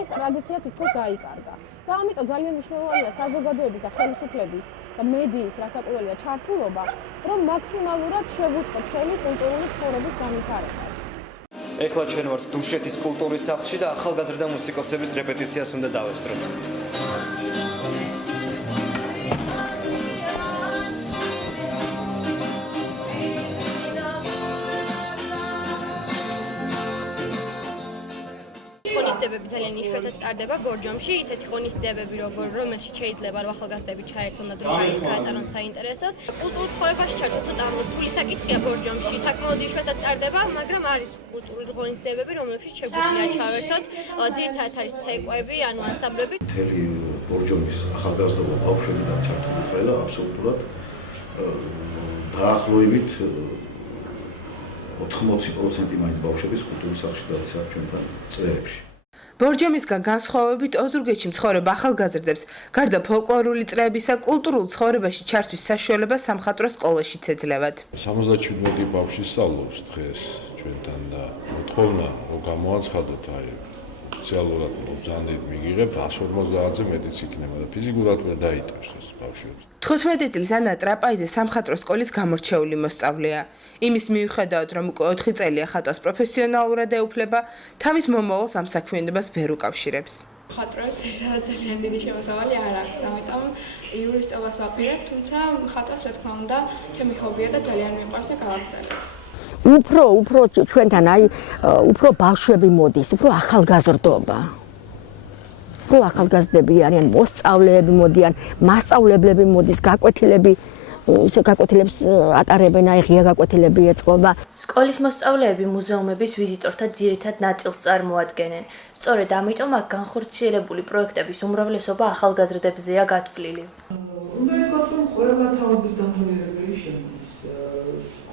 ეს ტრადიცია თითქოს დაიკარგა. და ამიტომ ძალიან მნიშვნელოვანია საზოგადოების და ხელისუფლების და მედიის რასაკვირველია ჩართულობა, რომ მაქსიმალურად შევუწყოთ მთელი კულტურული ცხოვრების განვითარებას. ეხლა ჩვენ ვართ დუშეთის კულტურის სახლში და ახალგაზრდა მუსიკოსების რეპეტიციას უნდა დავესწროთ. ღონისძიებები ძალიან იშვიათად ტარდება ბორჯომში, ისეთი ღონისძიებები, რომელშიც შეიძლება რომ ახალგაზრდები ჩაერთონ და დრო გაატარონ საინტერესოდ. კულტურულ ცხოვრებაში ჩართო ცოტა რთული საკითხია ბორჯომში, საკმაოდ იშვიათად ტარდება, მაგრამ არის კულტურული ღონისძიებები, რომლებშიც შეგვიძლია ჩავერთოთ. ძირითადად არის ცეკვები, ანუ ანსამბლები. მთელი ბორჯომის ახალგაზრდობა ბავშვები და ჩართული ყველა აბსოლუტურად დაახლოებით 80% მაინც ბავშვების კულტურის სახლში დადასავთ ჩვენთან წრეებში. ბორჯომისგან განსხვავებით ოზურგეთში მცხოვრებ ახალგაზრდებს გარდა ფოლკლორული წრეებისა კულტურულ ცხოვრებაში ჩართვის საშუალება სამხატვრო სკოლაშიც ეძლევათ. 77 ბავშვი სწავლობს დღეს ჩვენთან და მოთხოვნა რომ გამოაცხადოთ სპეციალურად ბრძანდით მიგიღებთ 150-ზე მეტიც იქნება და ფიზიკურად ვერ დაიტევს ეს ბავშვებს. 15 წლის ანა ტრაპაიძე სამხატვრო სკოლის გამორჩეული მოსწავლეა. იმის მიუხედავად, რომ უკვე 4 წელია ხატვას პროფესიონალურად ეუფლება, თავის მომავალს ამ საქმიანობას ვერ უკავშირებს. ხატვას ძალიან დიდი შემოსავალი არ აქვს, ამიტომ იურისტობას ვაპირებ, თუმცა ხატვას რა თქმა უნდა, ჩემი ჰობია და ძალიან მიყვარს და გავაგრძელებ. უფრო ჩვენთან უფრო ბავშვები მოდის, უფრო ახალგაზრდობა. უფრო ახალგაზრდები არიან, მოსწავლეები მოდიან, მასწავლებლები მოდის, გაკვეთილები ისე გაკვეთილებს ატარებენ, ღია გაკვეთილები ეწყობა. სკოლის მოსწავლეები მუზეუმების ვიზიტორთა ძირითად ნაწილს წარმოადგენენ. სწორედ ამიტომ აქ განხორციელებული პროექტების უმრავლესობა ახალგაზრდებზეა გათვლილი. უნდა იყოს რომ ყველა თაობის დამთავრებელი შემოდის.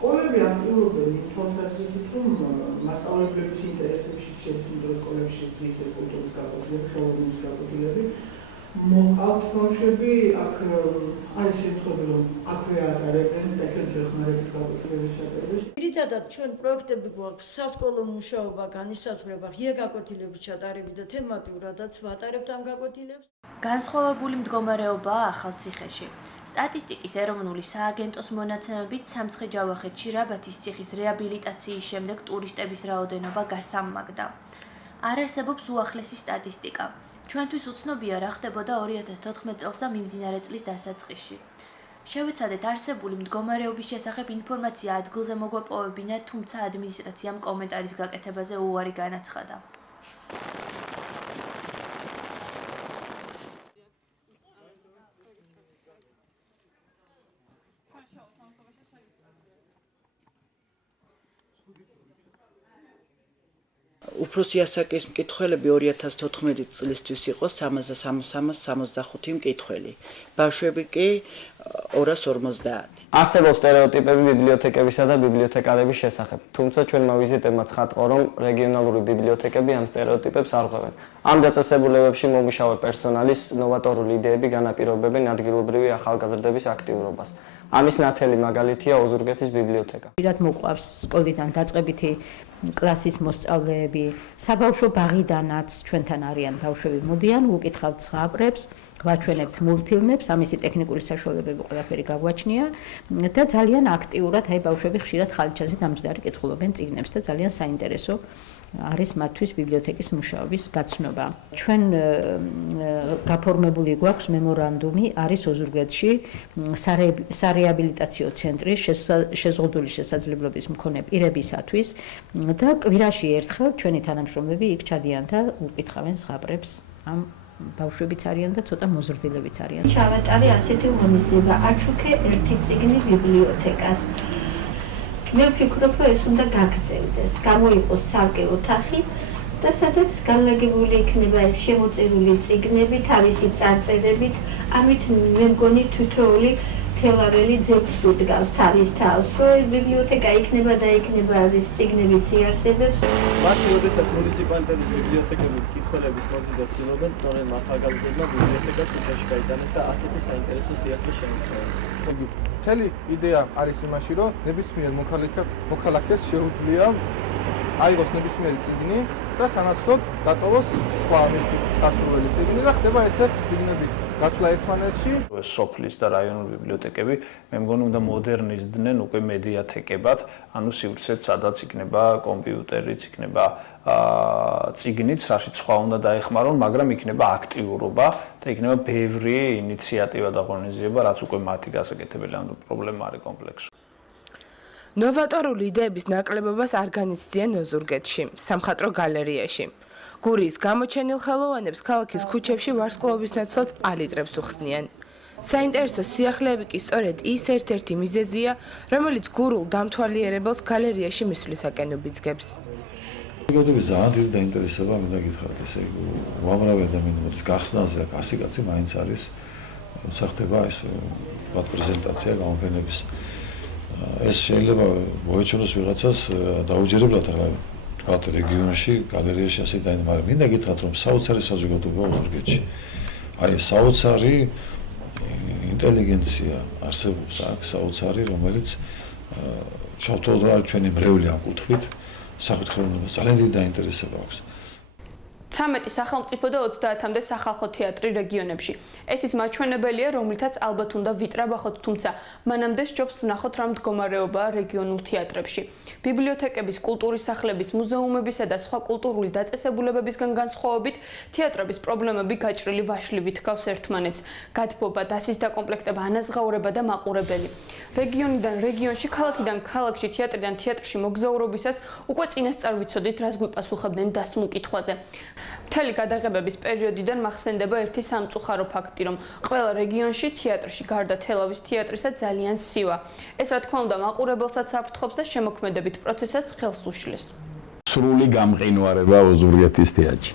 სკოლები აქტიურობენ იმ თვალსაზრისით, რომ მასწავლებლების ინტერესებში შეძლებენ სკოლებში ზის ეს კულტურის გაკვეთილები, ხელოვნების გაკვეთილები. მოყავთ ბავშვები, აქ არის შემთხვევები, რომ აქვე ატარებენ და ჩვენც ვეხმარებით გაკვეთილების ჩატარებას. ძირითადად ჩვენ პროექტები გვაქვს სასკოლო მუშაობა, განისაზღვრება, ღია გაკვეთილების ჩატარებით და თემატიურადაც ვატარებთ ამ გაკვეთილებს. განსხვავებული მდგომარეობაა ახალციხეში. სტატისტიკის ეროვნული სააგენტოს მონაცემებით სამცხე-ჯავახეთში რაბათის ციხის რეაბილიტაციის შემდეგ ტურისტების რაოდენობა გასამმაგდა. არ არსებობს უახლესი სტატისტიკა. ჩვენთვის უცნობია რა ხდებოდა 2014 წელს და მიმდინარე წლის დასაწყისში. შევეცადეთ არსებული მდგომარეობის შესახებ ინფორმაცია ადგილზე მოგვეპოვებინა, თუმცა ადმინისტრაციამ კომენტარის გაკეთებაზე უარი განაცხადა. უფროსი ასაკის მკითხველები 2014 წლისთვის იყო 365 მკითხველი. ბავშვები კი 250. არსებობს სტერეოტიპები ბიბლიოთეკებისა და ბიბლიოთეკარების შესახებ, თუმცა ჩვენმა ვიზიტებმა ცხადყო, რომ რეგიონალური ბიბლიოთეკები ამ სტერეოტიპებს არ ღვევენ. ამ დაწესებულებებში მომუშავე პერსონალის ნოვატორული იდეები განაპირობებენ ადგილობრივი ახალგაზრდების აქტიურობას. ამის ნათელი მაგალითია ოზურგეთის ბიბლიოთეკა. პირად მოყვავს სკოლიდან დაწყებითი კლასის მოსწავლეები, საბავშვო ბაღიდანაც ჩვენთან არიან ბავშვები მოდიან, უკითხავთ ზღაპრებს, ვაჩვენებთ მულტფილმებს, ამისი ტექნიკური საშუალებები ყველაფერი გაგვაჩნია და ძალიან აქტიურად ბავშვები ხშირად ხალიჩაზე დამჯდარი კითხულობენ წიგნებს და ძალიან საინტერესო არის მათთვის ბიბლიოთეკის მუშაობის გაცნობა. ჩვენ გაფორმებული გვაქვს მემორანდუმი, არის ოზურგეთში სარეაბილიტაციო ცენტრი შეზღუდული შესაძლებლობის მქონე პირებისათვის და კვირაში ერთხელ ჩვენი თანამშრომლები იქ ჩადიან და უკითხავენ ზღაპრებს. ამ ბავშვებიც არიან და ცოტა მოზრდილებიც არიან. ჩავატარე ასეთი ღონისძიება, აჩუქე ერთი წიგნი ბიბლიოთეკას. მე ვფიქრობ, რომ ეს უნდა გაგრძელდეს, გამოიყოს ცალკე ოთახი და სადაც განლაგებული იქნება ეს შემოწერილი წიგნები თავისი წარწერებით, ამით მე მგონი თითოეული თელარელი ძებს უდგავს თავის თავს, რომ ბიბლიოთეკა იქნება და იქნება ეს წიგნებიც იარსებებს. მაშინ, როდესაც მუნიციპალიტეტის ბიბლიოთეკები მკითხველების მოზიდას ცდილობენ, თორემ ახალგაზრდებმა ბიბლიოთეკა ქუჩაში გაიტანეს და ასეთი საინტერესო სიახლე შეემჩნევა. მთელი იდეა არის იმაში, რომ ნებისმიერ მოქალაქეს შეუძლია აიღოს ნებისმიერი წიგნი და სანაცვლოდ დატოვოს სხვა მისთვის სასურველი წიგნი და ხდება ესე წიგნების გაცვლა ერთმანეთში. სოფლის და რაიონული ბიბლიოთეკები მე მგონი უნდა მოდერნიზდნენ უკვე მედიათეკებად, ანუ სივრცეც სადაც იქნება კომპიუტერიც, იქნება წიგნიც, რაშიც სხვა უნდა დაეხმარონ, მაგრამ იქნება აქტიურობა და იქნება ბევრი ინიციატივა და ღონისძიება, რაც უკვე მათი გასაკეთებელი, ანუ პრობლემა არის კომპლექსური. ნოვატორული იდეების ნაკლებობას არ განიცდიან ოზურგეთში, სამხატვრო გალერეაში. გურიის გამოჩენილ ხელოვანებს ქალაქის ქუჩებში ვარსკვლავების ნაცვლად პალიტრებს უხსნიან. საინტერესო სიახლეები კი სწორედ ის ერთ-ერთი მიზეზია, რომელიც გურულ დამთვალიერებელს გალერეაში მისვლისაკენ უბიძგებს. გოდები ძალიან დიდი დაინტერესება მინდა გითხრათ, ესე იგი უამრავი ადამიანი მოდის გახსნაზე და კაცი მაინც არის, როცა ხდება ეს პრეზენტაცია გამოფენების. ეს შეიძლება მოეჩვენოს ვიღაცას დაუჯერებლად რაღაც რეგიონში, გალერეაში ასე დაინტერესება, მაგრამ მინდა გითხრათ, რომ საოცარი საზოგადოება ოზურგეთში. აი საოცარი ინტელიგენცია არსებობს აქ, საოცარი, რომელიც ჩავთვალოთ რა ჩვენი ბრეული ამ კუთხით. საკუთრებულობას ძალიან დიდი დაინტერესება აქვს. 13 სახელმწიფო და 30-მდე სახალხო თეატრი რეგიონებში. ეს ის მაჩვენებელია, რომლითაც ალბათ უნდა ვიტრაბახოთ, თუმცა მანამდე სჯობს ვნახოთ რა მდგომარეობაა რეგიონულ თეატრებში. ბიბლიოთეკების, კულტურის სახლების, მუზეუმებისა და სხვა კულტურული დაწესებულებებისგან განსხვავებით, თეატრების პრობლემები გაჭრილი ვაშლივით გავს ერთმანეთს. გადბობა, დასის დაკომპლექტება, ანაზღაურება და მაყურებელი. რეგიონიდან რეგიონში, ქალაქიდან ქალაქში, თეატრიდან თეატრში მოგზაურობისას უკვე წინასწარ ვიცოდით, რას გვიპასუხებდნენ დასმულ კითხვაზე. მთელი გადაღებების პერიოდიდან მახსენდება ერთი სამწუხარო ფაქტი, რომ ყველა რეგიონში თეატრში გარდა თელავის თეატრისა ძალიან სივა. ეს რა თქმა უნდა მაყურებელსაც აფრთხობს და შემოქმედებით პროცესსაც ხელს უშლის. სრული გამყინვარება ოზურგეთის თეატრში.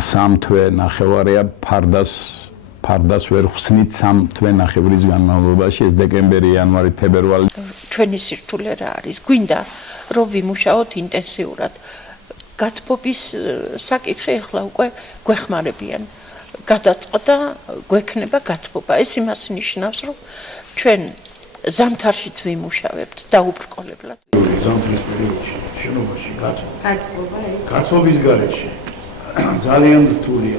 სამ თვე ნახევარია ფარდას ვერ ხსნით სამ თვე ნახევრის განმავლობაში, ეს დეკემბერი, იანვარი, თებერვალი. ჩვენი სირთულე რა არის? გვინდა რომ ვიმუშაოთ ინტენსიურად. გადბობის საკითხი ახლა უკვე გვეხმარებიან. გადაწყდა გვექნება გადბობა. ეს იმას ნიშნავს, რომ ჩვენ ზამთარშიც ვიმუშავებთ დაუბრკოლებლად. ზამთრის პერიოდში შენობაში გადბობის გარეშე ძალიან რთულია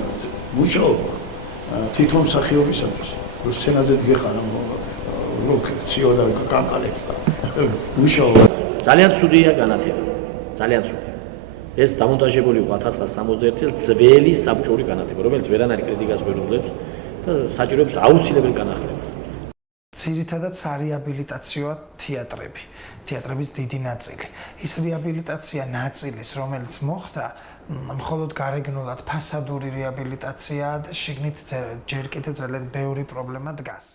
მუშაობა თვითონ მსახიობისათვის. რო სცენაზე დგეხარ რო ციოდა კანკალებს და მუშაობა. ძალიან ცუდია განათება. ძალიან ცუდია. ეს დამონტაჟებული იყო 1961 წელს ძველი საბჭოური განათება, რომელიც ვერანაირ კრიტიკას ვერ უძლებს და საჭიროებს აუცილებელ განახლებას. ძირითადად სარეაბილიტაციოა თეატრები, თეატრების დიდი ნაწილი. ის რეაბილიტაცია ნაწილის, რომელიც მოხდა, მხოლოდ გარეგნულად ფასადური რეაბილიტაციაა და შიგნით ჯერ კიდევ ძალიან ბევრი პრობლემა დგას.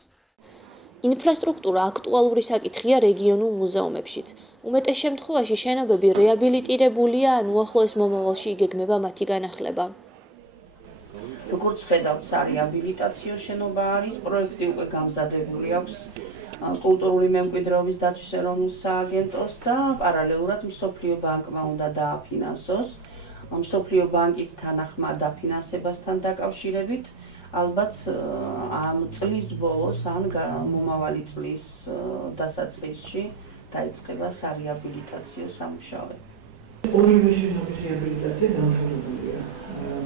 ინფრასტრუქტურა აქტუალური საკითხია რეგიონულ მუზეუმებშიც. უმეტეს შემთხვევაში შენობები რეაბილიტირებულია, ან უახლოეს მომავალში იგეგმება მათი განახლება. როგორც ხედავთ, სარეაბილიტაციო შენობა არის, პროექტი უკვე გამზადებული აქვს კულტურული მემკვიდრეობის დაცვის ეროვნულ სააგენტოს და პარალელურად მსოფლიო ბანკმა უნდა დააფინანსოს. მსოფლიო ბანკის თანახმად დაფინანსებასთან დაკავშირებით ალბათ ამ წლის ბოლოს ან მომავალი წლის დასაწყისში დაიწყება სარეაბილიტაციო სამუშაოები. ორივე შენობის რეაბილიტაცია დამთავრებულია.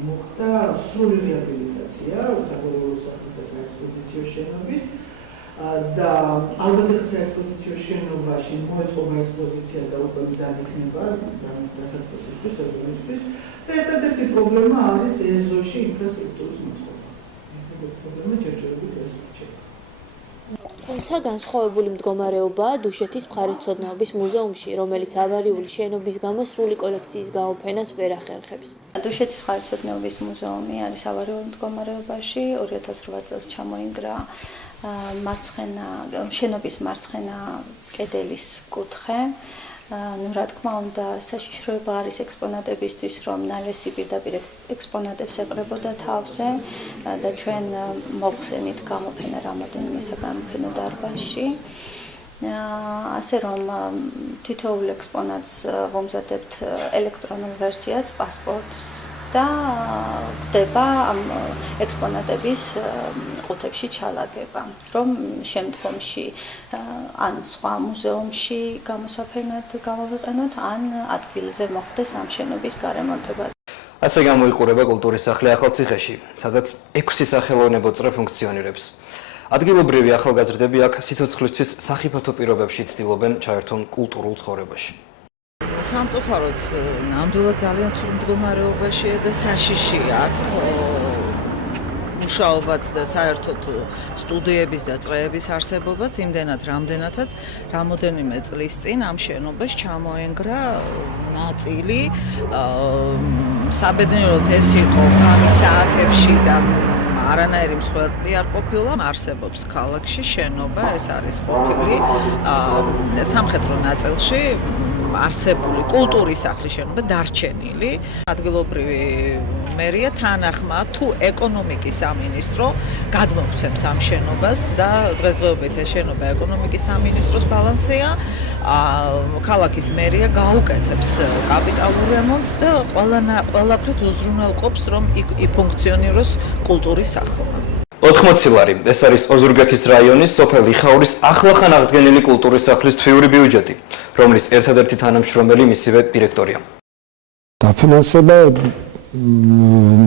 მოხდა სრული რეაბილიტაცია საბოლოო სახის და საექსპოზიციო შენობის და ალბათ ეს საექსპოზიციო შენობაში მოეწყობა ექსპოზიცია და უკვე მზად იქნება დასაწყისისთვის, სეზონისთვის და ერთადერთი პრობლემა არის ეზოში ინფრასტრუქტურის მოწყობა. პრობლემა ჯერჯერობით ეს რჩება. თუმცა განსხვავებული მდგომარეობაა დუშეთის მხარეთმცოდნეობის მუზეუმში, რომელიც ავარიული შენობის გამო სრული კოლექციის გამოფენას ვერ ახერხებს. დუშეთის მხარეთმცოდნეობის მუზეუმი არის ავარიულ მდგომარეობაში, 2008 წელს ჩამოინგრა შენობის მარცხენა კედლის კუთხე. რა თქმა უნდა, საშიშროება არის ექსპონატებისთვის, რომ ნალესი პირდაპირ ექსპონატებს ეყრებოდა თავზე და ჩვენ მოვხსენით გამოფენა რამოდენიმე საგამოფენო დარბაზში. ასე რომ თითოეულ ექსპონატს ვომზადებთ ელექტრონულ ვერსიას, პასპორტს და ხდება ამ ექსპონატების ყუთებში ჩალაგება, რომ შემდგომში ან სხვა მუზეუმში გამოსაფენად გამოვიყენოთ, ან ადგილზე მოხდეს ამ შენობის გარემონტება. ასე გამოიყურება კულტურის სახლი ახალციხეში, სადაც 6 სახელოვნებო წრე ფუნქციონირებს. ადგილობრივი ახალგაზრდები აქ სიცოცხლისთვის სახიფათო პირობებში ცდილობენ ჩაერთონ კულტურულ ცხოვრებაში. სამწუხაროდ ნამდვილად ძალიან ცუდ მდგომარეობაშია და საშიში აქ მუშაობაც და საერთოდ სტუდიების და წრეების არსებობაც იმდენად რამდენადაც რამოდენიმე წლის წინ ამ შენობას ჩამოენგრა ნაწილი საბედნიეროდ ეს იყო ხამის საათებში და არანაირი მსხვერპლი არ ყოფილა. არსებობს ქალაქში შენობა, ეს არის ყოფილი სამხედრო ნაწილში არსებული კულტურის სახლის შენობა დარჩენილი. ადგილობრივი მერია თანახმა თუ ეკონომიკის სამინისტრო გადმოგვცემს ამ შენობას და დღესდღეობით ეს შენობა ეკონომიკის სამინისტროს ბალანსია. ქალაქის მერია გაუკეთებს კაპიტალურ რემონტს და ყველაფრით უზრუნველყოფს, რომ იფუნქციონიროს კულტურის სახლი. 80 ლარი. ეს არის ოზურგეთის რაიონის სოფელ იხაურის ახლახან აღდგენილი კულტურის სახლის თვიური ბიუჯეტი, რომლის ერთადერთი თანამშრომელი მისივე დირექტორია. დაფინანსება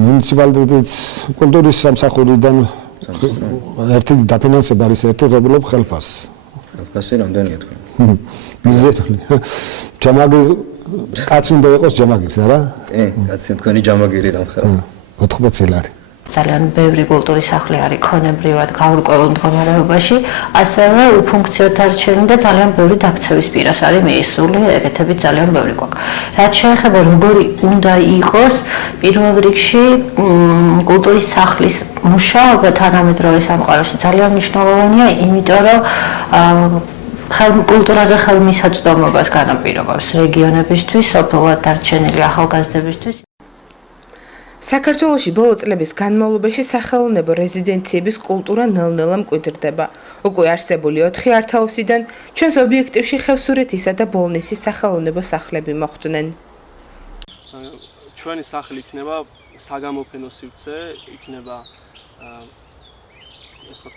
მუნიციპალიტეტის კულტურის სამსახურიდან ერთი დაფინანსება არის ერთი ღებულობ ხელფასს. ხელფასი რამდენია თქვენ? მიზეთული. ჯამაგი კაცი უნდა იყოს ჯამაგირს, არა? კი, კაცი თქვენი ჯამაგირი რამ ხარ? 80 ლარი. ძალიან ბევრი კულტურის სახლი არის ქონებრივად გაურკვეველ მდგომარეობაში, ასევე უფუნქციოდ დარჩენილი და ძალიან ბევრი დაქცევის პირას არის მიისული, ეგეთები ძალიან ბევრი გვაქვს. რაც შეეხება როგორი უნდა იყოს პირველ რიგში კულტურის სახლის მუშაობა თანამედროვე სამყაროში ძალიან მნიშვნელოვანია, იმიტომ რომ კულტურაზე ხელმისაწვდომობას განაპირობებს რეგიონებისთვის, სოფლად დარჩენილი ახალგაზრდებისთვის. საქართველოში ბოლო წლების განმავლობაში სახელოვნებო რეზიდენციების კულტურა ნელ-ნელა მკვიდრდება. უკვე არსებული 4 ართაუსიდან ჩვენს ობიექტივში ხევსურეთისა და ბოლნისის სახელოვნებო სახლები მოხვდნენ. ჩვენი სახლი იქნება საგამოფენო სივრცე, იქნება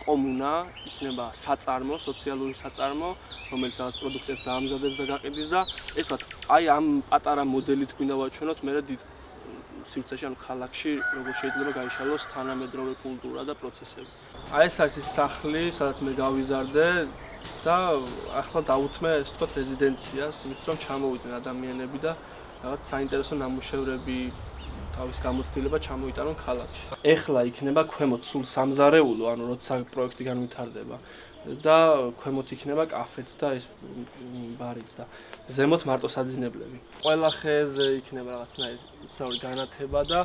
კომუნა, იქნება საწარმო, სოციალური საწარმო, რომელიც რაღაც პროდუქტებს დაამზადებს და გაყიდვის და ეს ვთქვათ, აი ამ პატარა მოდელით გვინდა ვაჩვენოთ მე დიდ სივრცეში, ანუ ქალაქში, როგორ შეიძლება გაიშალოს თანამედროვე კულტურა და პროცესები. აი ეს არის ის სახლი, სადაც მე გავიზარდე და ახლა დავუთმე, ასე ვთქვათ, რეზიდენციას, იმით რომ ჩამოვიდნენ ადამიანები და რაღაც საინტერესო ნამუშევრები, თავის გამოცდილება ჩამოიტანონ ქალაქში. ეხლა იქნება ქვემოთ სულ სამზარეულო, ანუ როცა პროექტი განვითარდება და ქვემოთ იქნება კაფეც და ეს ბარიც და ზემოთ მარტო საძინებლები. ყველა ხეზე იქნება რაღაცნაირი უცნაური განათება და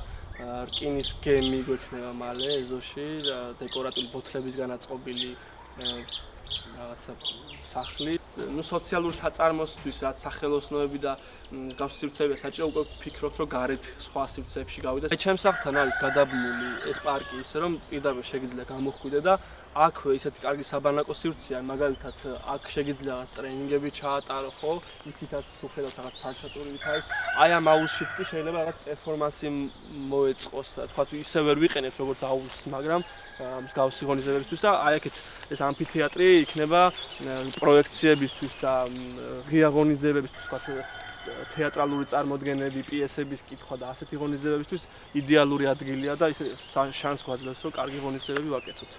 რკინის გემი გვექნება მალე ეზოში, დეკორატიული ბოთლების განაწყობილი რაღაცა სახლი. ნუ სოციალური საწარმოსთვის რაც სახელოსნოები და მსგავსი სივრცეებია საჭირო, უკვე ვფიქრობთ, რომ გარეთ სხვა სივრცეებში გავიდე. ჩემს სახლთან არის გადაბმული ეს პარკი, ისე რომ პირდაპირ შეგიძლია გამოხვიდე და აქვე ისეთი კარგი საბანაკო სივრცეა, მაგალითად აქ შეგიძლია რაღაც ტრენინგები ჩაატარო, ხო? იქითაც თუ ხედავთ რაღაც ფარჩატურით არის. აი ამ აუზშიც კი შეიძლება რაღაც პერფორმანსი მოეწყოს, თქვა თუ ისე ვერ ვიყენებთ როგორც აუზს, მაგრამ მსგავსი ღონისძიებებისთვის და აი აქეთ ეს ამფითეატრი იქნება პროექციებისთვის და ღია ღონისძიებებისთვის, თქვა თეატრალური წარმოდგენები, პიესების კითხვა და ასეთი ღონისძიებებისთვის იდეალური ადგილია და ისე შანსს გვაძლევს, რომ კარგი ღონისძიებები ვაკეთოთ.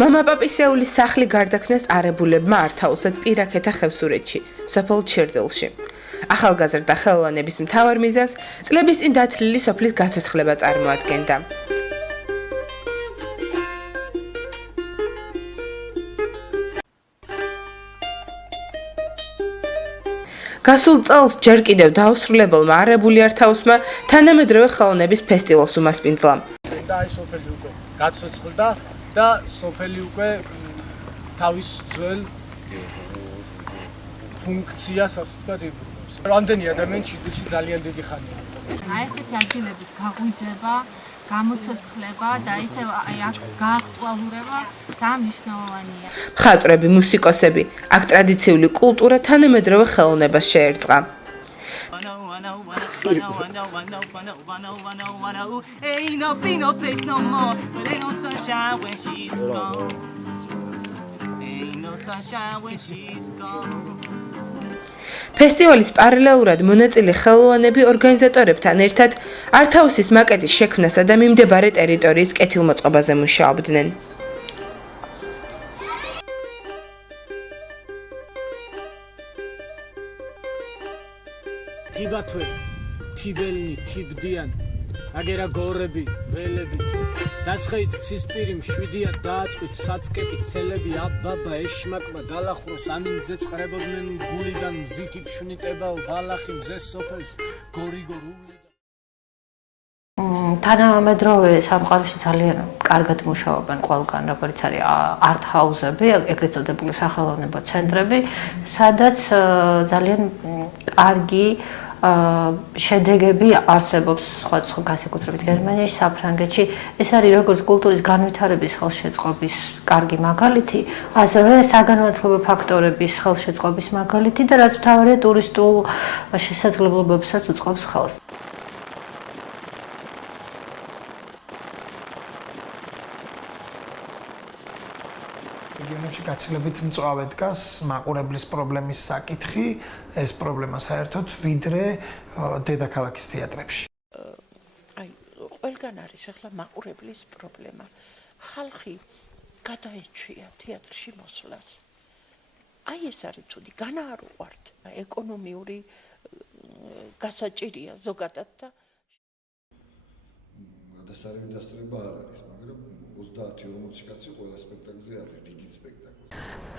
მამაპაპისეულის სახლი გარდაქმნეს არებულებმა ართაუსად პირაქეთა ხევსურეთში, სოფელ ჩერდელში. ახალგაზრდა ხელოვნების მთავარ მიზანს წლების წინ დაცლილი სოფლის გაცოცხლება წარმოადგენდა. გასულ წელს ჯერ კიდევ დაუსრულებელმა არებული ართაუსმა თანამედროვე ხელოვნების ფესტივალს უმასპინძლა. და აი სოფელი უკვე გაცოცხლდა და სოფელი უკვე თავის ძველ ფუნქციას ასე ვთქვათ იღებს. რამდენი ადამიანი ჩრდილში ძალიან დიდი ხანია. აი ესეთი ადგილების გაღვიძება, გამოცოცხლება და ისევ აი აქ გააქტუალურება ძალიან მნიშვნელოვანია. მხატვრები, მუსიკოსები, აქ ტრადიციული კულტურა თანამედროვე ხელოვნებას შეერწყა. ფესტივალის პარალელურად მონაწილე ხელოვანები ორგანიზატორებთან ერთად არტ-ჰაუსის მაკეტის შექმნასა და მიმდებარე ტერიტორიის კეთილმოწყობაზე მუშაობდნენ. თიბათვე, თიბელნი, თიბდიან, აგერა გორები, ველები, დასხეით ცისპირი მშვიდია დააწყვით საწკეტი ცელები აბაბა ეშმაკმა დალახვროს ამინძე წხრებოდნენ გულიდან მზითი ფშვნიტებაო ბალახი მზეს სოფელს გორიგორული თანამედროვე სამყაროში ძალიან კარგად მუშაობენ ყველგან, როგორც არის არტ-ჰაუსები, ეგრეთ წოდებული სახელოვნებო ცენტრები, სადაც ძალიან კარგი შედეგები არსებობს სხვადასხვა განსაკუთრებით გერმანიაში, საფრანგეთში. ეს არის როგორც კულტურის განვითარების ხელშეწყობის კარგი მაგალითი, ასევე საგანმანათლებლო ფაქტორების ხელშეწყობის მაგალითი და რაც მთავარია ტურისტულ შესაძლებლობებსაც უწყობს ხელს. რეგიონებში გაცილებით მწვავე დგას მაყურებლის პრობლემის საკითხი, ეს პრობლემა საერთოდ ვიდრე დედაქალაქის თეატრებში. აი, ყველგან არის ახლა მაყურებლის პრობლემა. ხალხი გადაეჩვია თეატრში მოსვლას. აი ეს არის თუდი, განა არ უყვართ. ეკონომიური გასაჭირია ზოგადად და გადასარევი დასწრება არ არის, მაგრამ 30-40 კაცი ყველა სპექტაკლზე არის, რიგით სპექტაკლზე.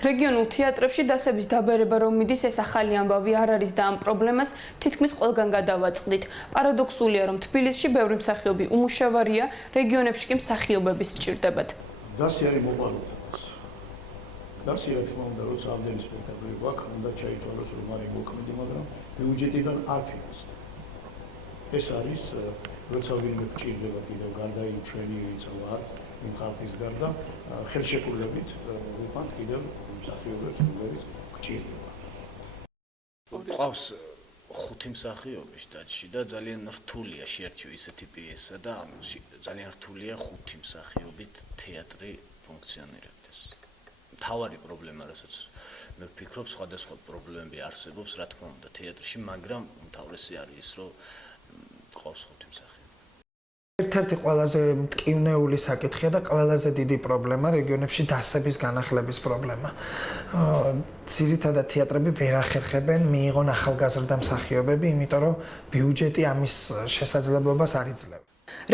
რეგიონულ თეატრებში დასების დაბერება რომ მიდის, ეს ახალი ამბავი არ არის და ამ პრობლემას თითქმის ყველგან გადავაწყდით. პარადოქსულია, რომ თბილისში ბევრი მსახიობი უმუშევარია, რეგიონებში კი მსახიობები სჭირდებათ. დასი არის მოყაროთავს. დასი რა თქმა უნდა, როცა ამდენი სპექტაკლი გვაქვს, უნდა ჩაითვალოს, რომ არის მოქმედი, მაგრამ ბიუჯეტიდან არ ფინანსდება. ეს არის როცა ვინმე გჭირდება კიდევ გარდა იმ ჩვენი ვინც ვართ, იმ ხალხის გარდა ხელშეკრულებით ვიყავთ კიდევ მსახიობებს, რომლებიც გჭირდება. ყავს 5 მსახიობი შტატში და ძალიან რთულია შეერჩიო ისეთი პიესა და ძალიან რთულია 5 მსახიობით თეატრი ფუნქციონირებდეს. მთავარი პრობლემა, რასაც მე ვფიქრობ, სხვადასხვა პრობლემები არსებობს, რა თქმა უნდა, თეატრში, მაგრამ უმთავრესი არის ის, რომ ყავს 5 მსახიობი. ერთ-ერთი ყველაზე მტკივნეული საკითხია და ყველაზე დიდი პრობლემა რეგიონებში დასების განახლების პრობლემა. ძირითადად თეატრები ვერ ახერხებენ მიიღონ ახალგაზრდა მსახიობები, იმიტომ რომ ბიუჯეტი ამის შესაძლებლობას არ იძლევა.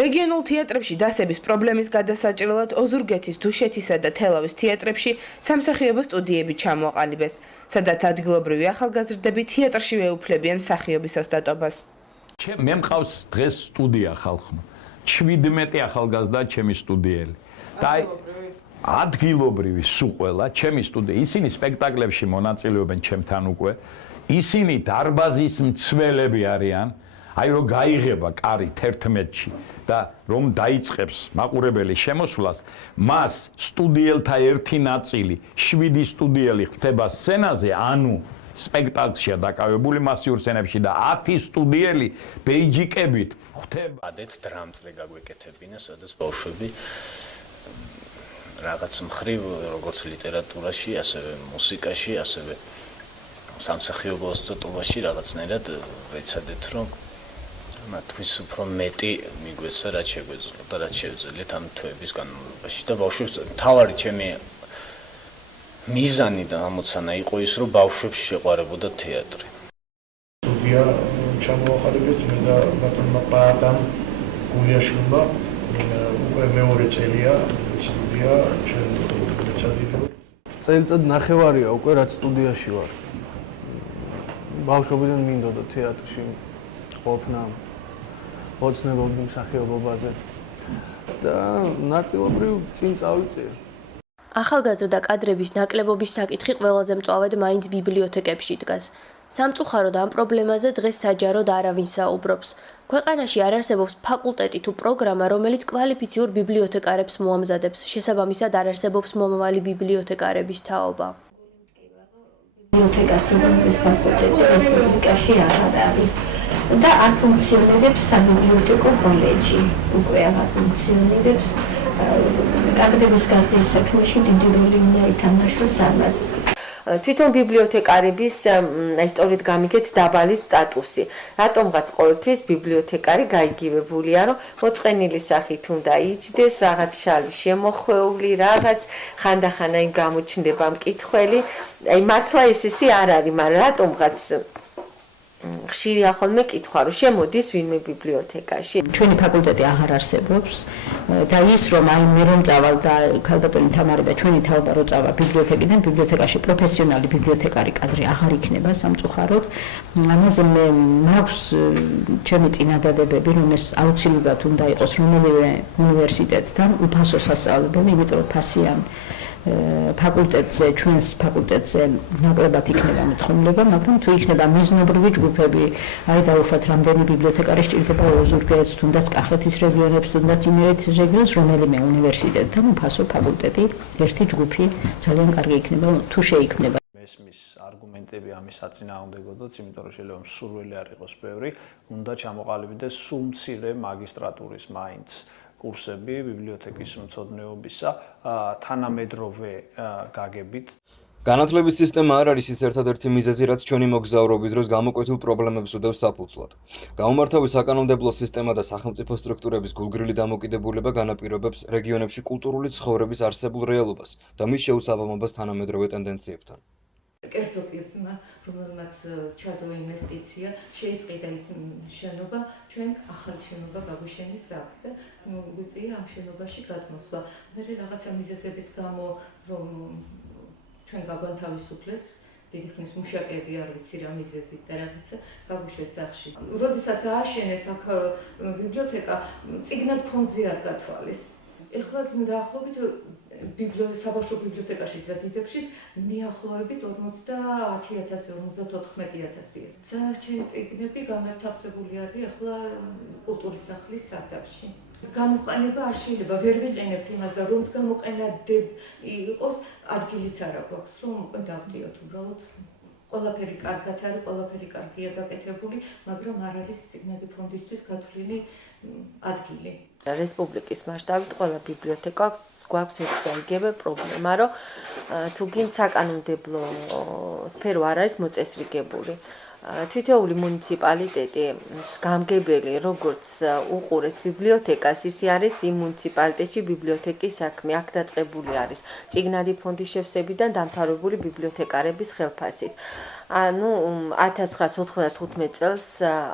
რეგიონულ თეატრებში დასების პრობლემის გადასაჭრელად ოზურგეთის, დუშეთისა და თელავის თეატრებში სამსახიობო სტუდიები ჩამოყალიბეს, სადაც ადგილობრივი ახალგაზრდები თეატრში ეუფლებიან მსახიობის ოსტატობას. მე მყავს დღეს სტუდია ხალხმა. 17 ახალგაზრდა ჩემი სტუდიელი. და ადგილობრივი სულ ყველა ჩემი სტუდია. ისინი სპექტაკლებში მონაწილეობენ ჩემთან უკვე. ისინი დარბაზის მცველები არიან. აი რომ გაიღება კარი 11-ში და რომ დაიწყებს მაყურებელი შემოსვლას, მას სტუდიელთა ერთი ნაწილი, 7 სტუდიელი ხდება სცენაზე, ანუ სპექტაკლშია დაკავებული მასიურ სცენებში და 10 სტუდიელი ბეიჯიკებით ხდება. ადეთ დრამწლე გაგვეკეთებინა, სადაც ბავშვები რაღაც მხრივ, როგორც ლიტერატურაში, ასევე მუსიკაში, ასევე სამსახიობო ოსტატობაში რაღაცნაირად ვეცადეთ, რომ მათთვის უფრო მეტი მიგვეცა, რაც შეგვეძლო და რაც შევძლიათ ამ თვეების განმავლობაში და ბავშვებს თავარი ჩემი მიზანი და ამოცანა იყო ის, რომ ბავშვებს შეყვარებოდა თეატრი. სტუდია ჩამოაყალიბეთ მე და ბატონმა პაატამ გულიაშვილმა, უკვე მეორე წელია სტუდია ჩვენ ვეცადინებთ. წელიწად ნახევარია უკვე რაც სტუდიაში ვარ. ბავშვობიდან მინდოდა თეატრში ყოფნა, ოცნებობდი მსახიობობაზე და ნაწილობრივ წინ წავიწე. ახალგაზრდა კადრების ნაკლებობის საკითხი ყველაზე მწვავედ მაინც ბიბლიოთეკებში დგას. სამწუხაროდ ამ პრობლემაზე დღეს საჯაროდ არავინ საუბრობს. ქვეყანაში არ არსებობს ფაკულტეტი თუ პროგრამა, რომელიც კვალიფიციურ ბიბლიოთეკარებს მოამზადებს. შესაბამისად არ არსებობს მომავალი ბიბლიოთეკარების თაობა. ბიბლიოთეკაცობის ფაკულტეტი რესპუბლიკაში არ არის. და არ ფუნქციონირებს საბიბლიოთეკო კოლეჯი, უკვე აღარ ფუნქციონირებს. კადრების გაზრდის საქმეში დიდი როლი უნდა ითამაშოს ამათ. თვითონ ბიბლიოთეკარების აი სწორედ გამიგეთ დაბალი სტატუსი. რატომღაც ყოველთვის ბიბლიოთეკარი გაიგივებულია, რომ მოწყენილი სახით უნდა იჯდეს, რაღაც შალი შემოხვეული, რაღაც ხანდახან აი გამოჩნდება მკითხველი. აი მართლა ესესი არ არის, მაგრამ რატომღაც ხშირია ხოლმე კითხვა, რომ შემოდის ვინმე ბიბლიოთეკაში. ჩვენი ფაკულტეტი აღარ არსებობს და ის რომ აი მე რომ წავალ და ქალბატონი თამარი და ჩვენი თაობა რო წავა ბიბლიოთეკიდან, ბიბლიოთეკაში პროფესიონალი ბიბლიოთეკარი კადრი აღარ იქნება სამწუხაროდ. ამაზე მე მაქვს ჩემი წინადადებები, რომ ეს აუცილებლად უნდა იყოს რომელიმე უნივერსიტეტთან უფასო სასწავლებელი, იმიტომ რომ ფასიან ფაკულტეტზე, ჩვენს ფაკულტეტზე ნაკლებად იქნება მოთხოვნილება, მაგრამ თუ იქნება მიზნობრივი ჯგუფები, აი დაუშვათ რამდენი ბიბლიოთეკარი სჭირდება ოზურგეთს, თუნდაც კახეთის რეგიონებს, თუნდაც იმერეთის რეგიონს, რომელიმე უნივერსიტეტთან უფასო ფაკულტეტი, ერთი ჯგუფი ძალიან კარგი იქნება, თუ შეიქმნება. მესმის არგუმენტები ამის საწინააღმდეგოდაც, იმიტომ რომ შეიძლება მსურველი არ იყოს ბევრი, უნდა ჩამოყალიბდეს სულ მცირე მაგისტრატურის მაინც კურსები ბიბლიოთეკის მცოდნეობისა თანამედროვე გაგებით. განათლების სისტემა არ არის ის ერთადერთი მიზეზი, რაც ჩვენი მოგზაურობის დროს გამოკვეთილ პრობლემებს უდევს საფუძვლად. გაუმართავი საკანონმდებლო სისტემა და სახელმწიფო სტრუქტურების გულგრილი დამოკიდებულება განაპირობებს რეგიონებში კულტურული ცხოვრების არსებულ რეალობას და მის შეუსაბამობას თანამედროვე ტენდენციებთან. კერძო პირმა, რომელმაც ჩადო ინვესტიცია, შეისყიდა ის შენობა, ჩვენ ახალი შენობა გაგვიშენის აქ და გვიწია ამ შენობაში გადმოსვლა. მე რაღაცა მიზეზების გამო, რომ ჩვენ გაგვანთავისუფლეს, დიდი ხნის მუშაკები არ ვიცი რა მიზეზით და რაღაცა გაგვიშვეს სახში. როდესაც ააშენეს აქ ბიბლიოთეკა, წიგნად ფონდზე არ გათვალეს. ეხლა დაახლოებით საბავშვო ბიბლიოთეკაშიც და დიდებშიც მიახლოებით 50,000-54,000-ია. დანარჩენი წიგნები განათავსებული არის ახლა კულტურის სახლის სათაფში. გამოყენება არ შეიძლება, ვერ ვიყენებთ იმას და რომც გამოყენადებ იყოს, ადგილიც არ აქვს, რომ უკვე დავდიოთ უბრალოდ. ყველაფერი კარგად არის, ყველაფერი კარგია გაკეთებული, მაგრამ არ არის წიგნადი ფონდისთვის გათვლილი ადგილი. რესპუბლიკის მასშტაბით ყველა ბიბლიოთეკას გვაქვს ეს გაიგებე პრობლემა, რომ თუ გინდ საკანონმდებლო სფერო არ არის მოწესრიგებული. თითოეული მუნიციპალიტეტი გამგებელი როგორც უყურეს ბიბლიოთეკას, ისე არის იმ მუნიციპალიტეტში ბიბლიოთეკის საქმე. აქ დაწყებული არის წიგნადი ფონდის შევსებიდან დამთავრებული ბიბლიოთეკარების ხელფასით. ანუ 1995 წელს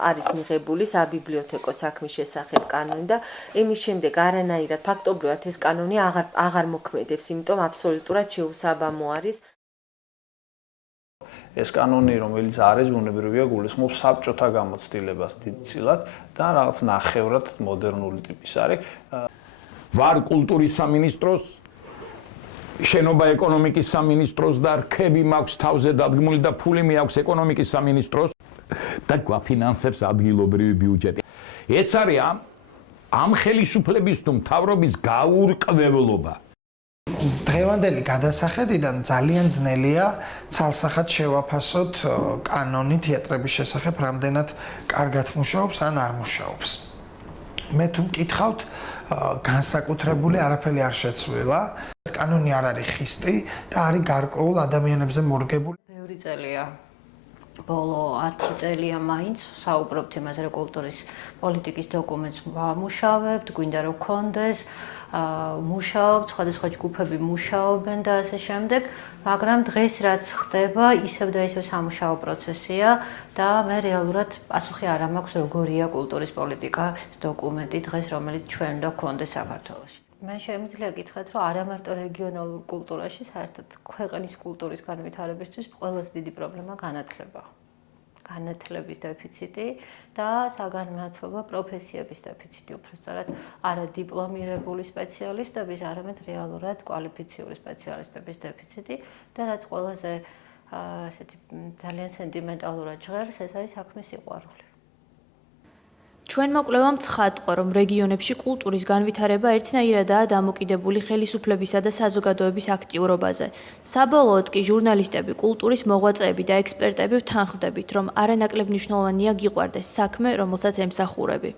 არის მიღებული საბიბლიოთეკო საქმის შესახებ კანონი და იმის შემდეგ არანაირად ფაქტობრივად ეს კანონი აღარ მოქმედებს, იმიტომ აბსოლუტურად შეუსაბამო არის. ეს კანონი, რომელიც არის ბუნებრივია, გულისხმობს საბჭოთა გამოცდილებას დიდწილად და რაღაც ნახევრად მოდერნული ტიპის არის. ვარ კულტურის სამინისტროს, შენობა ეკონომიკის სამინისტროს და რქები მაქვს თავზე დადგმული და ფული მეაქვს ეკონომიკის სამინისტროს და გვაფინანსებს ადგილობრივი ბიუჯეტი. ეს არის ამ ხელისუფლების თუ მთავრობის გაურკვევლობა. დღევანდელი გადასახედიდან ძალიან ძნელია ცალსახად შევაფასოთ კანონი თეატრების შესახებ, რამდენად კარგად მუშაობს ან არ მუშაობს. მე თუ მკითხავთ, განსაკუთრებული არაფერი არ შეცვლილა. კანონი არ არის ხისტი და არის გარკვეულ ადამიანებზე მორგებული. ბევრი წელია. ბოლო 10 წელია მაინც საუბრობთ იმაზე, რომ კულტურის პოლიტიკის დოკუმენტს ვამუშავებთ, გვინდა რომ გქონდეს, მუშაობთ, სხვადასხვა ჯგუფები მუშაობენ და ასე შემდეგ, მაგრამ დღეს რაც ხდება, ისევ და ისევ სამუშაო პროცესია და მე რეალურად პასუხი არ მაქვს, როგორია კულტურის პოლიტიკის დოკუმენტი დღეს, რომელიც ჩვენ უნდა გქონდეს საქართველოში. მე შემიძლია გითხრათ, რომ არა მარტო რეგიონალურ კულტურაში, საერთოდ ქვეყნის კულტურის განვითარებისთვის ყველაზე დიდი პრობლემა განათლებაა. განათლების დეფიციტი და საგანმანათლებლო პროფესიების დეფიციტი, უბრალოდ არა დიპლომირებული სპეციალისტების, არამედ რეალურად კვალიფიციური სპეციალისტების დეფიციტი და რაც ყველაზე ესეთი ძალიან სენტიმენტალურად ჟღერს, ეს არის საქმის სიყვარული. ჩვენმა კვლევამ ცხადყო, რომ რეგიონებში კულტურის განვითარება ერთნაირადაა დამოკიდებული ხელისუფლებისა და საზოგადოების აქტიურობაზე. საბოლოოდ კი ჟურნალისტები, კულტურის მოღვაწეები და ექსპერტები ვთანხმდებით, რომ არანაკლებ მნიშვნელოვანია გიყვარდეს საქმე, რომელსაც ემსახურები.